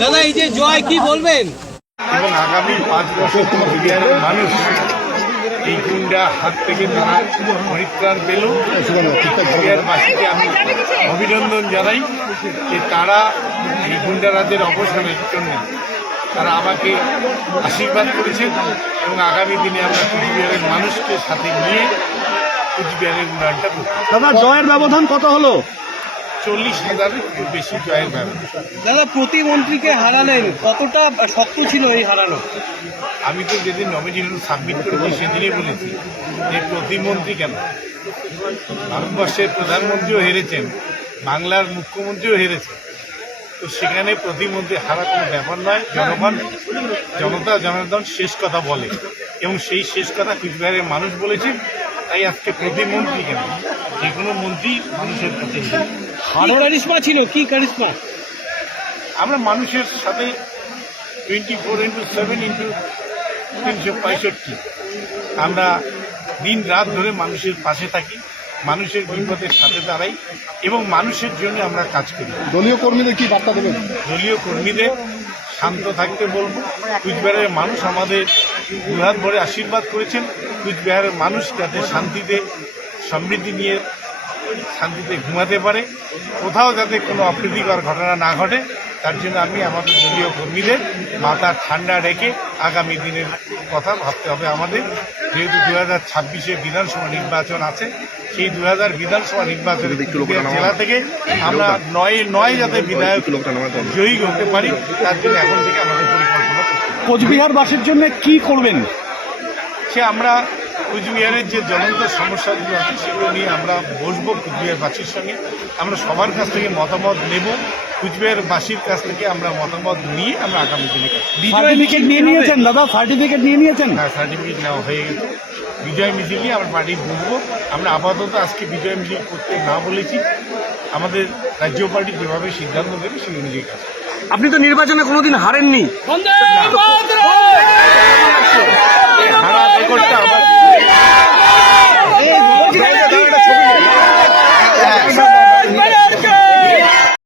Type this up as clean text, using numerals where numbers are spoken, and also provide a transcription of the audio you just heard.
দাদা এই যে জয় কি বলবেন? এবং আগামী 5 বছর কুচবিহারের মানুষ এই গুন্ডা হাত থেকে তারা পরিত্রাণ পেল। কুচবিহারবাসীকে আমি অভিনন্দন জানাই যে তারা এই গুন্ডারাজের অবসানের জন্য তারা আমাকে আশীর্বাদ করেছেন এবং আগামী দিনে আমরা কুচবিহারের মানুষকে সাথে নিয়ে কুচবিহারের উন্নয়নটা করব। দাদা জয়ের ব্যবধান কত হলো? 40,000-এর বেশি জয়ের ব্যবধান। দাদা প্রতিমন্ত্রীকে হারালেন, কতটা শক্ত ছিল এই হারানো? আমি তো যেদিন নমিনেশন সাবমিট করেছি সেদিনই বলেছি যে প্রতিমন্ত্রী কেন, ভারতবর্ষের প্রধানমন্ত্রীও হেরেছেন, বাংলার মুখ্যমন্ত্রীও হেরেছেন, তো সেখানে প্রতিমন্ত্রী হারা কোনো ব্যাপার নয়। জনতা জনার্দন শেষ কথা বলে এবং সেই শেষ কথা কুচবিহারের মানুষ বলেছে। তাই আজকে প্রতিমন্ত্রী কেন, যে কোনো মন্ত্রী মানুষের কাছে কারিশমা ছিল, কি কারিশমা? আমরা মানুষের সাথে 24/7/365 আমরা দিন রাত ধরে মানুষের পাশে থাকি, মানুষের বিপদের সাথে দাঁড়াই এবং মানুষের জন্য আমরা কাজ করি। দলীয় কর্মীদের কি বার্তা দেবেন? দলীয় কর্মীদের শান্ত থাকতে বলবো। কুচবিহারের মানুষ আমাদের দুহাত ভরে আশীর্বাদ করেছেন। কুচবিহারের মানুষ যাতে শান্তিতে সমৃদ্ধি নিয়ে শান্তিতে ঘুমাতে পারে, কোথাও যাতে কোনো অপ্রীতিকর ঘটনা না ঘটে, তার জন্য আমি আমাদের দলীয় কর্মীদের মাথা ঠান্ডা রেখে আগামী দিনের কথা ভাবতে হবে আমাদের। যেহেতু 2026-এ বিধানসভা নির্বাচন আছে, সেই 2000 বিধানসভা নির্বাচনে জেলা থেকে আমরা নয় যাতে বিধায়ক জয়ী হতে পারি, তার জন্য এখন থেকে আমাদের পরিকল্পনা করতে হবে। কোচবিহারবাসীর জন্য কি করবেন? সে আমরা কুচবিহারের যে জ্বলন্ত সমস্যাগুলো আছে সেগুলো নিয়ে আমরা বসবো কুচবিহারবাসীর সঙ্গে। আমরা সবার কাছ থেকে মতামত নেব, কুচবিহারবাসীর কাছ থেকে আমরা মতামত নিয়ে আমরা আগামী দিনে সার্টিফিকেট নিয়ে নিয়েছেন দাদা? সার্টিফিকেট নিয়ে নিয়েছেন? হ্যাঁ, সার্টিফিকেট নেওয়া হয়ে গেছে। বিজয় মিছিল নিয়ে আমরা পার্টি বুঝবো। আমরা আপাতত আজকে বিজয় মিছিল করতে না বলেছি, আমাদের রাজ্য পার্টি যেভাবে সিদ্ধান্ত দেবে সেই অনুযায়ী কাজ। আপনি তো নির্বাচনে কোনোদিন হারেননি।